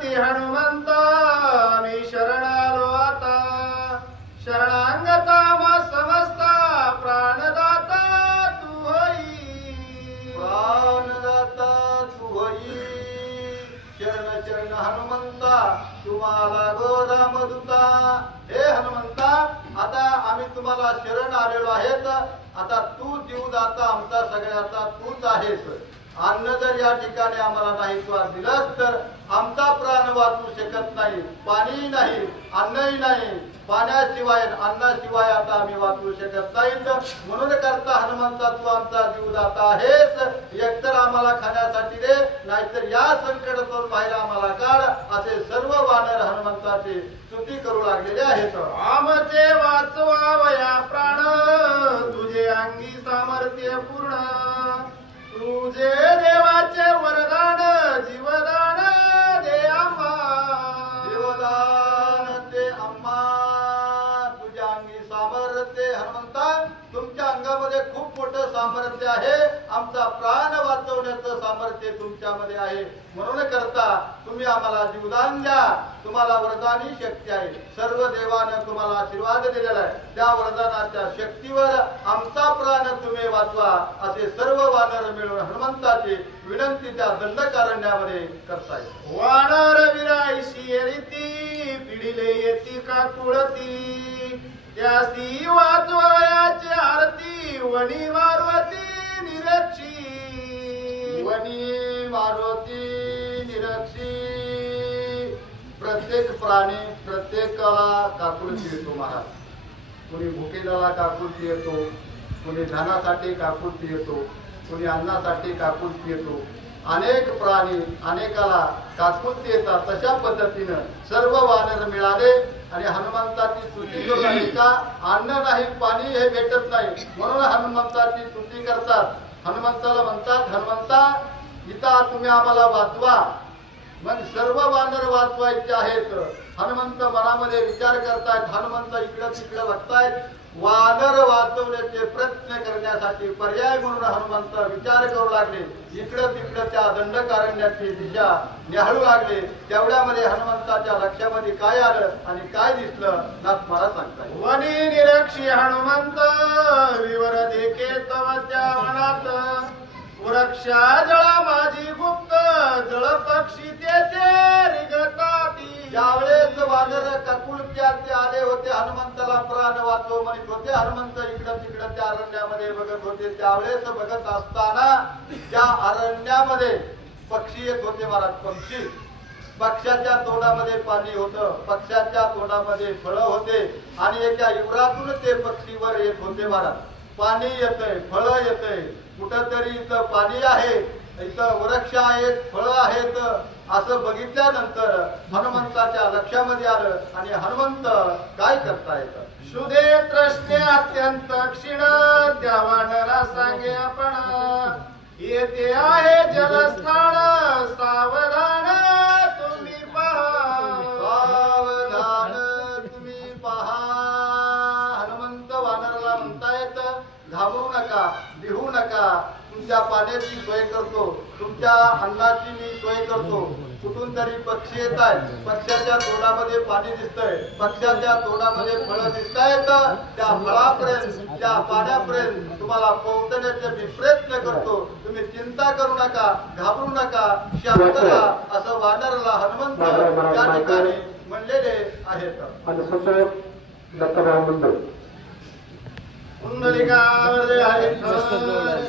ती हनुमंता मी शरणालो आता शरणांगता मा समस्ता प्राणदाता तू होई प्राणदाता तू होई चरण चरण हनुमंता तुम्हाला गोरा मधुता हे हनुमंता आता आम्ही तुम्हाला शरण आलेलो आहेत आता तू जीवदाता आमचा सगळ्याचा तूच आहेस अन्न जर या ठिकाणी आम्हाला नाही तू दिलंस तर आमचा प्राण वाचू शकत नाही पाणी नाही अन्नही नाही पाण्याशिवाय अन्नाशिवाय आता आम्ही वाचू शकत नाहीत म्हणून करता हनुमंता तू आमचा जीवदाता आहेस एकतर आम्हाला खाण्यासाठी दे नाहीतर या संकटातून बाहेर आम्हाला काढ असे सर्व वानर हनुमंताची स्तुती करू लागलेले आहेत आमचे वाचवावया प्राण तुझे अंगी सामर्थ्य पूर्ण तुझे देवाचे वरदान जीवदान दे आम्हा जीवदान दे आम्हा तुझ्या अंगी सामर्थ्य हनुमंता तुमच्या अंगामध्ये खूप मोठं सामर्थ्य आहे आमचा प्राण वाचवण्याचं सामर्थ्य तुमच्यामध्ये आहे म्हणून करता तुम्ही आम्हाला जीवदान द्या तुम्हाला वरदानी शक्ती आहे सर्व देवाने तुम्हाला आशीर्वाद दिलेला आहे त्या वरदानाच्या शक्तीवर आमचा प्राण तुम्ही वाचवा असे सर्व वानर मिळून हनुमंताची विनंती त्या दंडकारण्यामध्ये करताय वानर विरायशी रीती पिढीले येती का तुळती त्यासी वाचवायाची आरती वनी मारुती निरक्षी वनी मारुती निरक्षी प्रत्येक प्राणी प्रत्येकाला काकुळती येतो महाराज कोणी भुकेल्याला काकुळती येतो कोणी धनासाठी काकुळती येतो कोणी अन्नासाठी काकुळती येतो अनेक प्राणी अनेकाला काकुळती येतात तशा पद्धतीनं सर्व वानर मिळाले आणि हनुमंताची स्तुती करू लागली का अन्न नाही पाणी हे भेटत नाही म्हणून हनुमंताची स्तुती करतात हनुमंताला म्हणतात हनुमंता इथं तुम्ही आम्हाला वाचवा मग सर्व वानर वाचवायचे आहेत हनुमंत मनामध्ये विचार करतायत हनुमंत इकडं तिकडं बघतायत वानर वाचवण्याचे प्रयत्न करण्यासाठी पर्याय म्हणून हनुमंत विचार करू लागले इकडं तिकडं त्या दंडकारण्याची दिशा निहाळू लागले तेवढ्यामध्ये हनुमंताच्या लक्षामध्ये काय आलं आणि काय दिसलं नाथ मला सांगताय वनी निरक्षी हनुमंत विवर देखे तव त्या मनात वृक्षा जळा माझी गुप्त जळ पक्षी तेथे रिगताती ज्यावेळेस वानर काकुळत्याचे आले होते हनुमंताला प्राण वाचव म्हणत होते हनुमंत इकडं तिकडं त्या अरण्यामध्ये बघत होते त्यावेळेस बघत असताना त्या अरण्यामध्ये पक्षी येत होते महाराज पक्षी पक्षाच्या तोंडामध्ये पाणी होतं पक्षाच्या तोंडामध्ये फळं होते आणि एका युवरातून ते पक्षीवर येत होते महाराज पाणी येतंय फळं येतंय कुठंतरी इथं पाणी आहे इथं वृक्ष आहेत फळं आहेत असं बघितल्यानंतर हनुमंताच्या लक्षामध्ये आलं आणि हनुमंत काय करतायत शुदे तृष्णे अत्यंत क्षीण त्या वानरा सांगे आपण येते आहे जलस्थान सावधान तुम्ही पहा सावधान तुम्ही पहा हनुमंत वानराला म्हणतायत घाबरू नका भिवू नका तुमच्या पाण्याची सोय करतो तुमच्या अन्नाची मी सोय करतो कुठून तरी पक्षी येत आहेत पक्षाच्या तोंडामध्ये पाणी दिसतंय पक्षाच्या तोंडामध्ये फळं दिसतायत त्या फळापर्यंत त्या पाण्यापर्यंत तुम्हाला पोहोचण्याचे मी प्रयत्न करतो तुम्ही चिंता करू नका घाबरू नका शांत राहा असं वानरला हनुमंत त्या ठिकाणी म्हणलेले आहेत पुंडलिकावर हरिहर